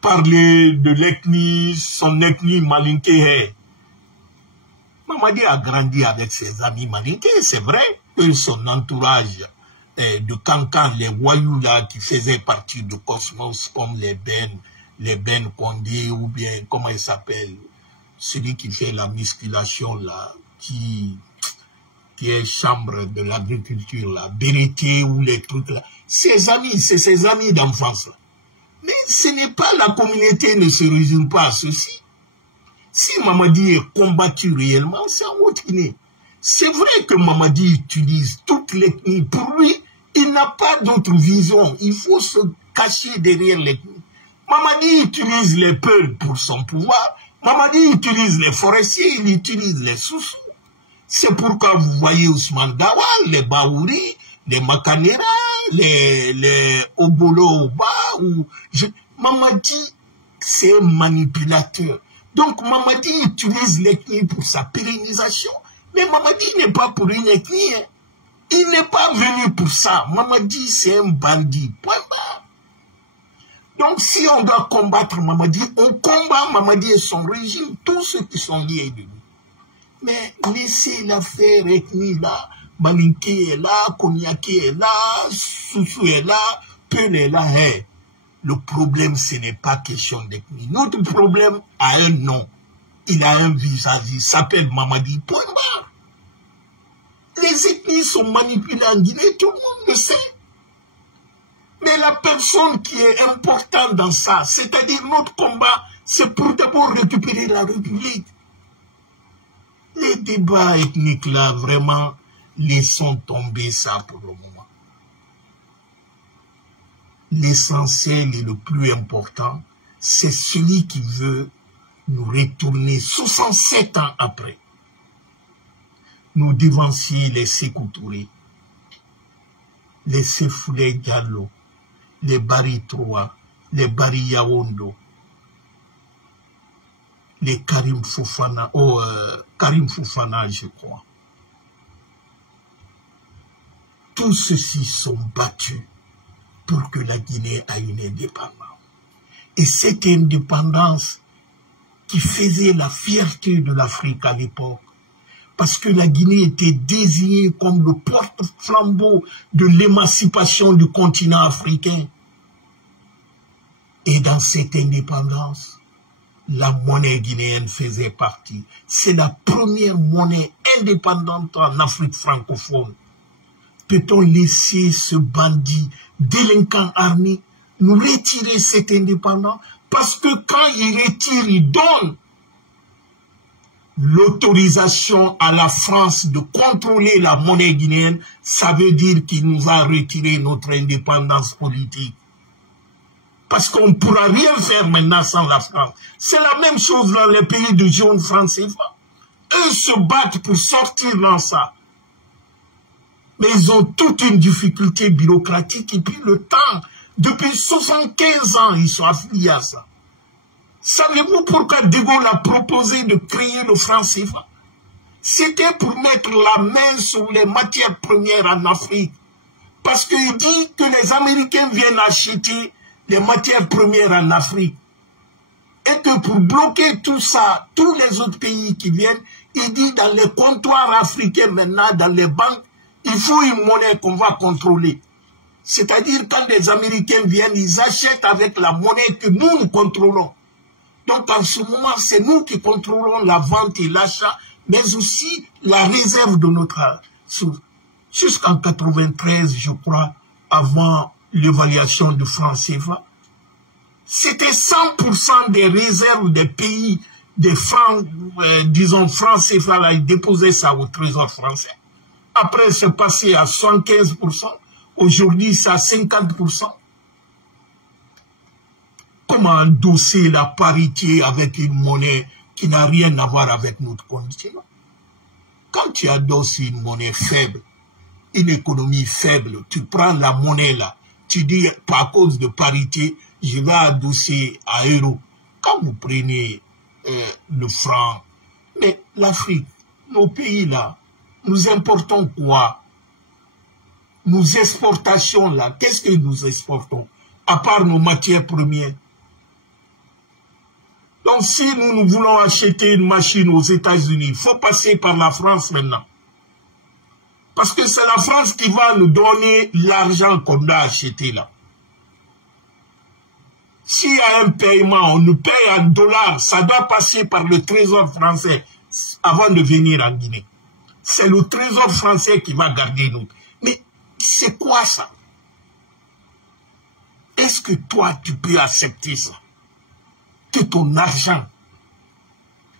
parler de l'ethnie, son ethnie malinké. Mamadi a grandi avec ses amis malinké, c'est vrai que son entourage de Cancan, les voyous là qui faisaient partie du Cosmos comme les Ben Condé ou bien comment il s'appelle, celui qui fait la musculation là, qui est chambre de l'agriculture là, Bérétier ou les trucs là, ses amis, c'est ses amis d'enfance là. Mais ce n'est pas la communauté ne se résume pas à ceci. Si Mamadi est combattu réellement, c'est en Haute-Guinée. C'est vrai que Mamadi utilise toute l'ethnie. Pour lui, il n'a pas d'autre vision. Il faut se cacher derrière l'ethnie. Mamadi utilise les Peuls pour son pouvoir. Mamadi utilise les forestiers, il utilise les Soussous. C'est pourquoi vous voyez Ousmane Gawal, les Baouri, les Makanera, les Obolo Oba. Mamadi, c'est un manipulateur. Donc Mamadi utilise l'ethnie pour sa pérennisation. Mais Mamadi n'est pas pour une ethnie. Hein. Il n'est pas venu pour ça. Mamadi, c'est un bandit. Point barre. Donc si on doit combattre Mamadi, on combat Mamadi et son régime, tous ceux qui sont liés de lui. Mais laissez l'affaire ethnie là. Malinké est là, Konyake est là, Soussou est là, Peul est là. Hey. Le problème, ce n'est pas question d'ethnie. Notre problème a un nom. Il a un visage. Il s'appelle Mamadi. Point barre. Les ethnies sont manipulées en Guinée. Tout le monde le sait. Mais la personne qui est importante dans ça, c'est-à-dire notre combat, c'est pour d'abord récupérer la République. Les débats ethniques là, vraiment, laissons tomber ça pour le moment. L'essentiel et le plus important, c'est celui qui veut nous retourner 67 ans après. Nous devanciers les Sékou Touré, les Sefoulé Diallo, les Bari Troa, les Bari Yaondo, les Karim Fofana, Karim Fofana, je crois. Tous ceux-ci sont battus pour que la Guinée ait une indépendance. Et cette indépendance qui faisait la fierté de l'Afrique à l'époque, parce que la Guinée était désignée comme le porte-flambeau de l'émancipation du continent africain. Et dans cette indépendance, la monnaie guinéenne faisait partie. C'est la première monnaie indépendante en Afrique francophone. Peut-on laisser ce bandit délinquant armé nous retirer cette indépendance? Parce que quand il retire, il donne l'autorisation à la France de contrôler la monnaie guinéenne, ça veut dire qu'il nous a retiré notre indépendance politique. Parce qu'on ne pourra rien faire maintenant sans la France. C'est la même chose dans les pays de zone française. Eux se battent pour sortir dans ça. Mais ils ont toute une difficulté bureaucratique et puis le temps. Depuis 75 ans, ils sont affiliés à ça. Savez-vous pourquoi De Gaulle a proposé de créer le franc CFA? C'était pour mettre la main sur les matières premières en Afrique. Parce qu'il dit que les Américains viennent acheter les matières premières en Afrique. Et que pour bloquer tout ça, tous les autres pays qui viennent, il dit dans les comptoirs africains maintenant, dans les banques, il faut une monnaie qu'on va contrôler. C'est-à-dire quand les Américains viennent, ils achètent avec la monnaie que nous contrôlons. Donc en ce moment, c'est nous qui contrôlons la vente et l'achat, mais aussi la réserve de notre source. Jusqu'en 93, je crois, avant l'évaluation du franc CFA, c'était 100% des réserves des pays, des francs, disons francs CFA, là, ils déposaient ça au trésor français. Après, c'est passé à 75%. Aujourd'hui, c'est à 50%. Comment endosser la parité avec une monnaie qui n'a rien à voir avec notre continent? Quand tu adosses une monnaie faible, une économie faible, tu prends la monnaie là, tu dis, par cause de parité, je vais adosser à euro. Quand vous prenez le franc, mais l'Afrique, nos pays là, nous importons quoi? Nos exportations là, qu'est-ce que nous exportons? À part nos matières premières. Donc si nous voulons acheter une machine aux États-Unis, il faut passer par la France maintenant. Parce que c'est la France qui va nous donner l'argent qu'on a acheté là. S'il y a un paiement, on nous paye en dollars, ça doit passer par le trésor français avant de venir en Guinée. C'est le trésor français qui va garder nous. Mais c'est quoi ça? Est-ce que toi, tu peux accepter ça? Que ton argent,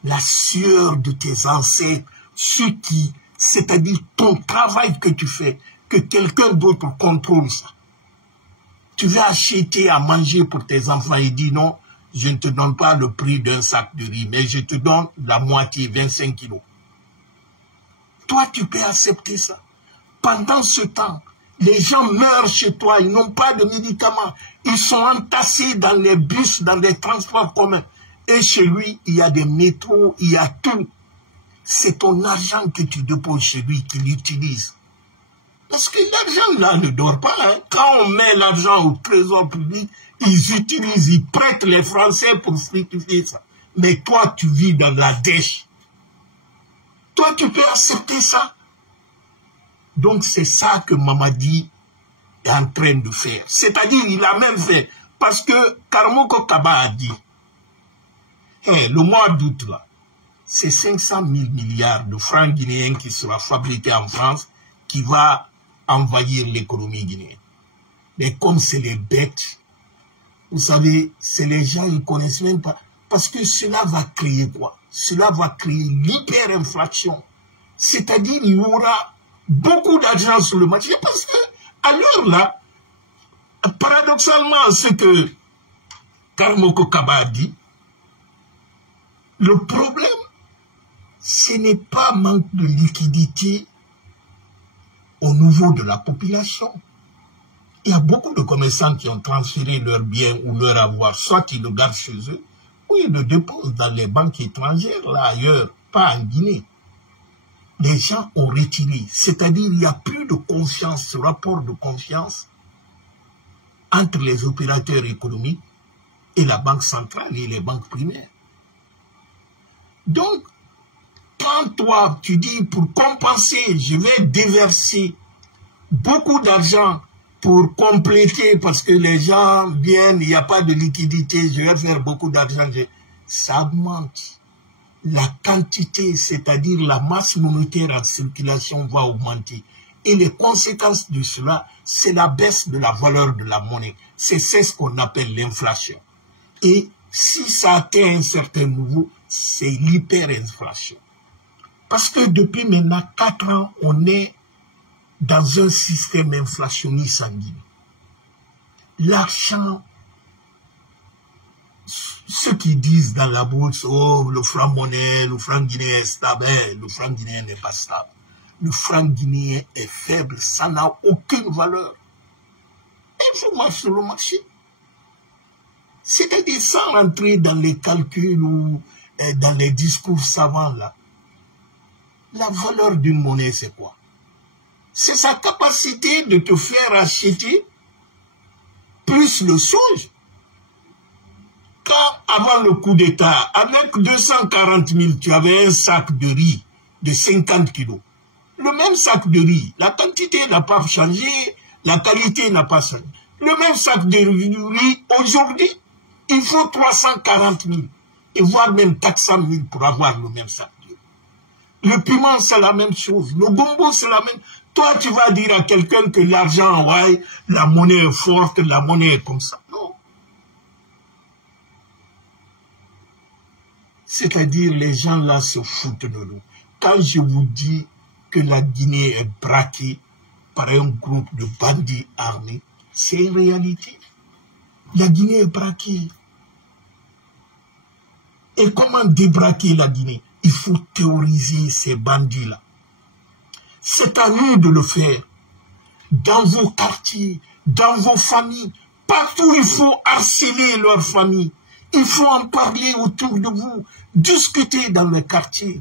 la sueur de tes ancêtres, c'est-à-dire ton travail que tu fais, que quelqu'un d'autre contrôle ça. Tu vas acheter à manger pour tes enfants et dis non, je ne te donne pas le prix d'un sac de riz, mais je te donne la moitié, 25 kilos. Toi, tu peux accepter ça. Pendant ce temps, les gens meurent chez toi, ils n'ont pas de médicaments. Ils sont entassés dans les bus, dans les transports communs. Et chez lui, il y a des métros, il y a tout. C'est ton argent que tu déposes chez lui qu'il utilise. Parce que l'argent là ne dort pas. Hein. Quand on met l'argent au trésor public, ils utilisent, ils prêtent les Français pour fructifier ça. Mais toi, tu vis dans la dèche. Toi, tu peux accepter ça. Donc, c'est ça que Mamadi est en train de faire. C'est-à-dire, il a même fait. Parce que Karmoko Kaba a dit, le mois d'août, là, c'est 500 000 milliards de francs guinéens qui sera fabriqué en France, qui va envahir l'économie guinéenne. Mais comme c'est les bêtes, vous savez, c'est les gens, ils ne connaissent même pas. Parce que cela va créer quoi? Cela va créer l'hyperinflation. C'est-à-dire, il y aura beaucoup d'argent sur le marché. Parce que, à l'heure là, paradoxalement, ce que Karmoko Kaba a dit, le problème, ce n'est pas manque de liquidité au niveau de la population. Il y a beaucoup de commerçants qui ont transféré leurs biens ou leur avoir, soit qu'ils le gardent chez eux, ou ils le déposent dans les banques étrangères, là ailleurs, pas en Guinée. les gens ont retiré. C'est-à-dire il n'y a plus de confiance, ce rapport de confiance entre les opérateurs économiques et la banque centrale et les banques primaires. Donc, quand toi, tu dis pour compenser, je vais déverser beaucoup d'argent pour compléter, parce que les gens viennent, il n'y a pas de liquidité, je vais faire beaucoup d'argent, ça augmente. La quantité, c'est-à-dire la masse monétaire en circulation va augmenter. Et les conséquences de cela, c'est la baisse de la valeur de la monnaie. C'est ce qu'on appelle l'inflation. Et si ça atteint un certain niveau, c'est l'hyperinflation. Parce que depuis maintenant 4 ans, on est dans un système inflationniste en Guinée. L'argent, ceux qui disent dans la bourse, oh, le franc monnaie, le franc guinéen est stable, le franc guinéen n'est pas stable. Le franc guinéen est faible, ça n'a aucune valeur. Il faut marcher sur le marché. C'est-à-dire sans rentrer dans les calculs ou dans les discours savants là. La valeur d'une monnaie, c'est quoi? C'est sa capacité de te faire acheter plus le change. Quand, avant le coup d'État, avec 240 000, tu avais un sac de riz de 50 kilos. Le même sac de riz, la quantité n'a pas changé, la qualité n'a pas changé. Le même sac de riz, aujourd'hui, il faut 340 000, et voire même 400 000 pour avoir le même sac de riz. Le piment, c'est la même chose. Le gombo, c'est la même. Toi, tu vas dire à quelqu'un que l'argent, ouais, la monnaie est forte, la monnaie est comme ça. Non. C'est-à-dire, les gens là se foutent de nous. Quand je vous dis que la Guinée est braquée par un groupe de bandits armés, c'est une réalité. La Guinée est braquée. Et comment débraquer la Guinée? Il faut théoriser ces bandits-là. C'est à nous de le faire. Dans vos quartiers, dans vos familles, partout il faut harceler leurs familles. Il faut en parler autour de vous, discuter dans les quartiers,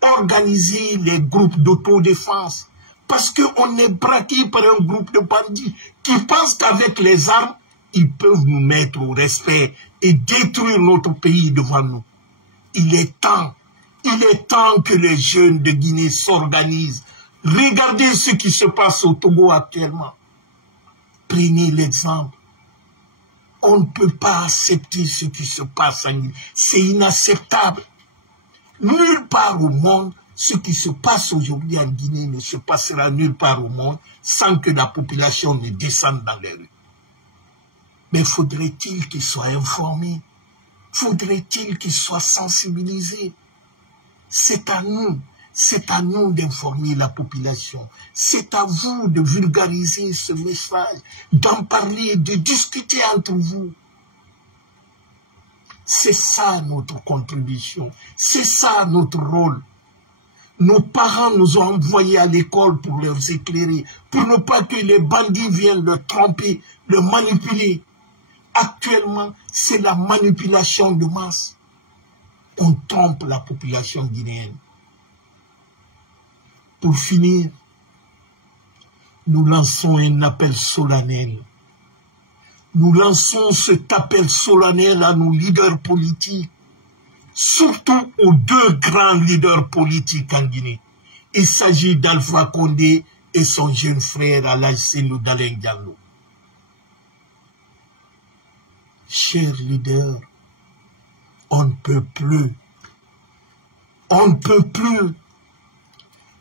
organiser les groupes d'autodéfense. Parce qu'on est braqué par un groupe de bandits qui pensent qu'avec les armes, ils peuvent nous mettre au respect et détruire notre pays devant nous. Il est temps que les jeunes de Guinée s'organisent. Regardez ce qui se passe au Togo actuellement. Prenez l'exemple. On ne peut pas accepter ce qui se passe en Guinée. C'est inacceptable. Nulle part au monde, ce qui se passe aujourd'hui en Guinée ne se passera nulle part au monde sans que la population ne descende dans les rues. Mais faudrait-il qu'ils soient informés? Faudrait-il qu'ils soient sensibilisés? C'est à nous d'informer la population. C'est à vous de vulgariser ce message, d'en parler, de discuter entre vous. C'est ça notre contribution, c'est ça notre rôle. Nos parents nous ont envoyés à l'école pour les éclairer, pour ne pas que les bandits viennent le tromper, le manipuler. Actuellement, c'est la manipulation de masse. On trompe la population guinéenne. Pour finir, nous lançons un appel solennel. Nous lançons cet appel solennel à nos leaders politiques, surtout aux 2 grands leaders politiques en Guinée. Il s'agit d'Alpha Condé et son jeune frère Alhaji Sénou Dalein Diallo. Chers leaders, on ne peut plus. On ne peut plus.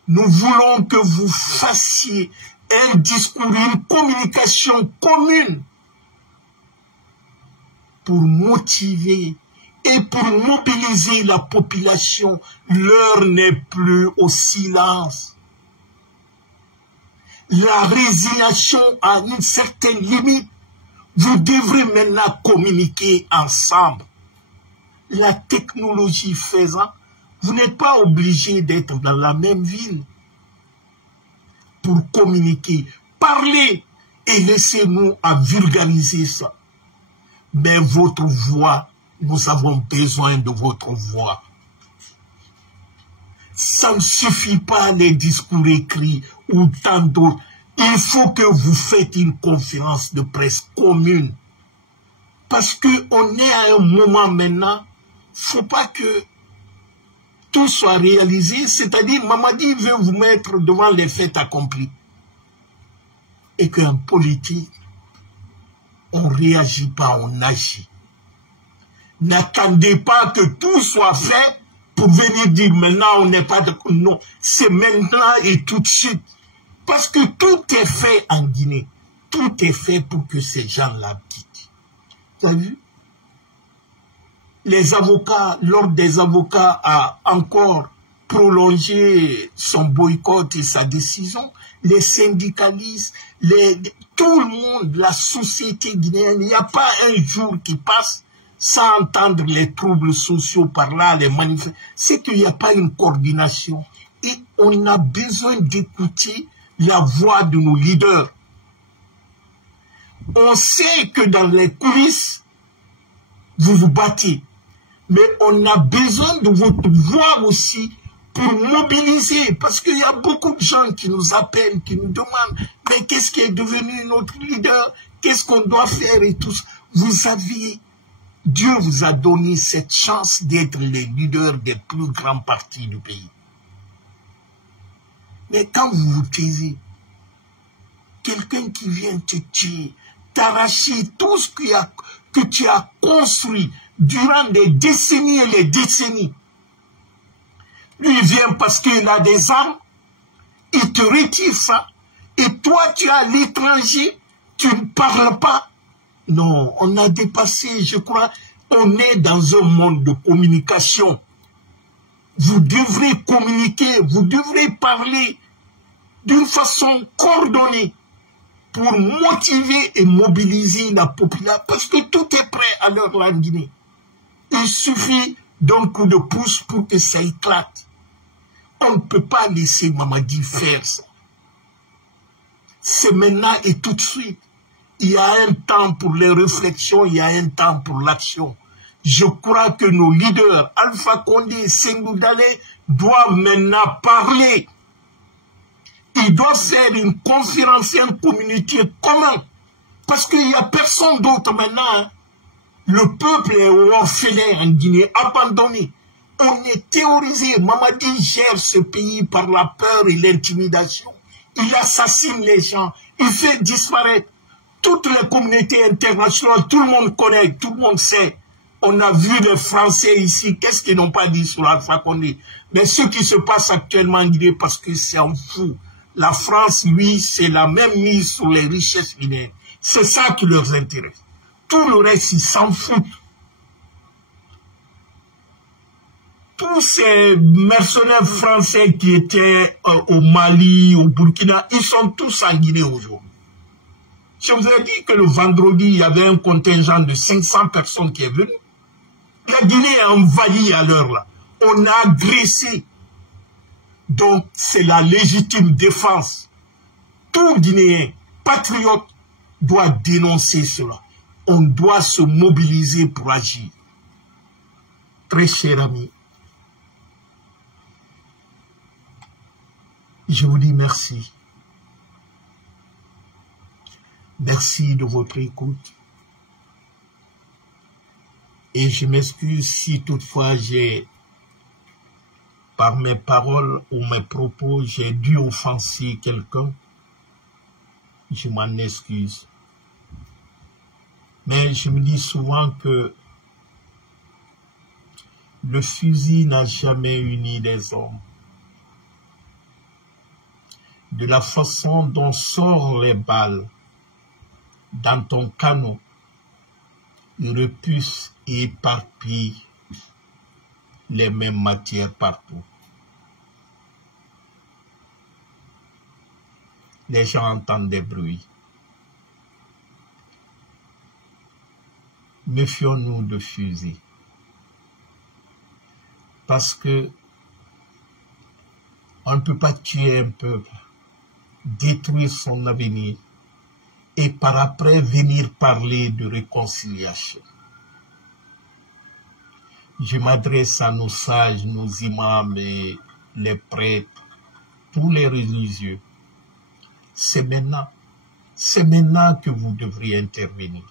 Nous voulons que vous fassiez un discours, une communication commune pour motiver et pour mobiliser la population. L'heure n'est plus au silence. La résignation a une certaine limite. Vous devrez maintenant communiquer ensemble. La technologie faisant, vous n'êtes pas obligé d'être dans la même ville pour communiquer. Parlez et laissez-nous à vulgariser ça. Mais votre voix, nous avons besoin de votre voix. Ça ne suffit pas les discours écrits ou tant d'autres. Il faut que vous faites une conférence de presse commune. Parce qu'on est à un moment maintenant, faut pas que tout soit réalisé, c'est-à-dire Mamadi veut vous mettre devant les faits accomplis. Et qu'un politique, on ne réagit pas, on agit. N'attendez pas que tout soit fait pour venir dire maintenant on n'est pas d'accord. Non, c'est maintenant et tout de suite. Parce que tout est fait en Guinée. Tout est fait pour que ces gens-là quittent. Tu as vu? Les avocats, l'ordre des avocats a encore prolongé son boycott et sa décision. Les syndicalistes, tout le monde, la société guinéenne, il n'y a pas un jour qui passe sans entendre les troubles sociaux par là, les manifestations. C'est qu'il n'y a pas une coordination. Et on a besoin d'écouter la voix de nos leaders. On sait que dans les coulisses, vous vous battez. Mais on a besoin de votre voix aussi pour mobiliser. Parce qu'il y a beaucoup de gens qui nous appellent, qui nous demandent « Mais qu'est-ce qui est devenu notre leader? Qu'est-ce qu'on doit faire ?» et tout ça. Vous avez, Dieu vous a donné cette chance d'être les leaders des plus grands partis du pays. Mais quand vous vous taisez, quelqu'un qui vient te tuer, t'arracher tout ce que tu as construit durant des décennies et les décennies. Lui, il vient parce qu'il a des armes, il te retire ça, et toi, tu es à l'étranger, tu ne parles pas. Non, on a dépassé, je crois, on est dans un monde de communication. Vous devrez communiquer, vous devrez parler d'une façon coordonnée pour motiver et mobiliser la population, parce que tout est prêt à l'heure en Guinée. Il suffit d'un coup de pouce pour que ça éclate. On ne peut pas laisser Mamadi faire ça. C'est maintenant et tout de suite. Il y a un temps pour les réflexions, il y a un temps pour l'action. Je crois que nos leaders, Alpha Condé et Sékou Dale, doivent maintenant parler. Ils doivent faire une conférence et un communiqué commun. Parce qu'il n'y a personne d'autre maintenant. Hein. Le peuple est orphelin en Guinée, abandonné. On est théorisé. Mamadi gère ce pays par la peur et l'intimidation. Il assassine les gens. Il fait disparaître toutes les communautés internationales. Tout le monde connaît, tout le monde sait. On a vu les Français ici. Qu'est-ce qu'ils n'ont pas dit sur Alpha Condé? Mais ce qui se passe actuellement en Guinée, parce que c'est un fou. La France, lui, c'est la même mise sur les richesses guinéennes. C'est ça qui leur intéresse. Tout le reste, ils s'en foutent. Tous ces mercenaires français qui étaient au Mali, au Burkina, ils sont tous en Guinée aujourd'hui. Je vous ai dit que le vendredi, il y avait un contingent de 500 personnes qui est venu. La Guinée est envahie à l'heure là. On a agressé. Donc, c'est la légitime défense. Tout Guinéen, patriote, doit dénoncer cela. On doit se mobiliser pour agir. Très cher ami, je vous dis merci. Merci de votre écoute. Et je m'excuse si toutefois par mes paroles ou mes propos, j'ai dû offenser quelqu'un. Je m'en excuse. Mais je me dis souvent que le fusil n'a jamais uni les hommes. De la façon dont sortent les balles dans ton canon, ils repoussent et éparpillent les mêmes matières partout. Les gens entendent des bruits. Méfions-nous de fusils. Parce que on ne peut pas tuer un peuple, détruire son avenir et par après venir parler de réconciliation. Je m'adresse à nos sages, nos imams et les prêtres, tous les religieux. C'est maintenant que vous devriez intervenir.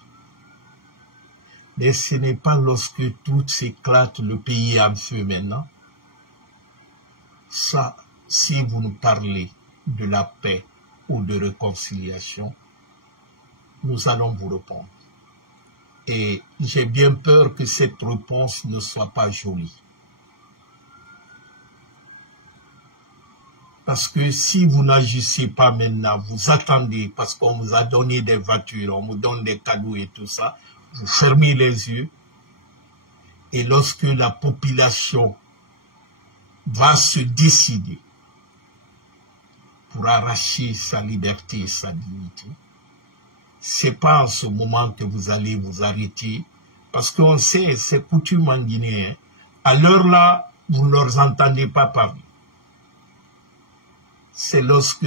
Mais ce n'est pas lorsque tout s'éclate, le pays en feu maintenant. Ça, si vous nous parlez de la paix ou de réconciliation, nous allons vous répondre. Et j'ai bien peur que cette réponse ne soit pas jolie. Parce que si vous n'agissez pas maintenant, vous attendez, parce qu'on vous a donné des voitures, on vous donne des cadeaux et tout ça, vous fermez les yeux. Et lorsque la population va se décider pour arracher sa liberté et sa dignité, c'est pas en ce moment que vous allez vous arrêter, parce qu'on sait, c'est coutume en Guinée, hein. À l'heure là, vous ne leur entendez pas parler. C'est lorsque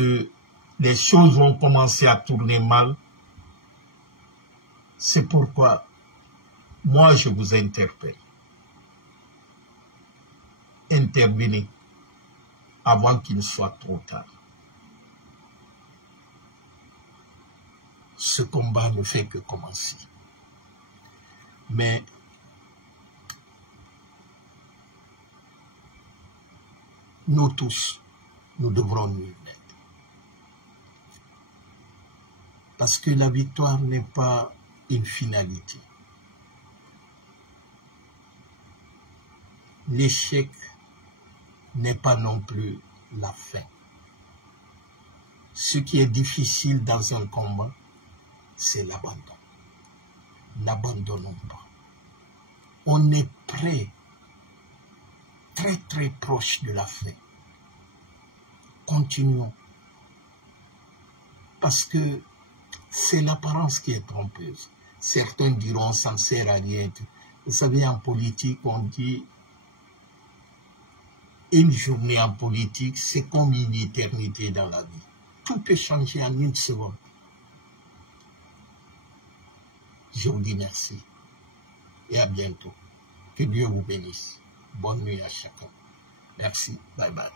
les choses vont commencer à tourner mal. C'est pourquoi, moi, je vous interpelle. Intervenez avant qu'il ne soit trop tard. Ce combat ne fait que commencer. Mais nous tous, nous devrons nous mettre. Parce que la victoire n'est pas une finalité. L'échec n'est pas non plus la fin. Ce qui est difficile dans un combat, c'est l'abandon. N'abandonnons pas. On est prêt, très très proche de la fin. Continuons. Parce que c'est l'apparence qui est trompeuse. Certains diront ça ne sert à rien. Vous savez, en politique, on dit une journée en politique, c'est comme une éternité dans la vie. Tout peut changer en une seconde. Je vous dis merci et à bientôt. Que Dieu vous bénisse. Bonne nuit à chacun. Merci. Bye bye.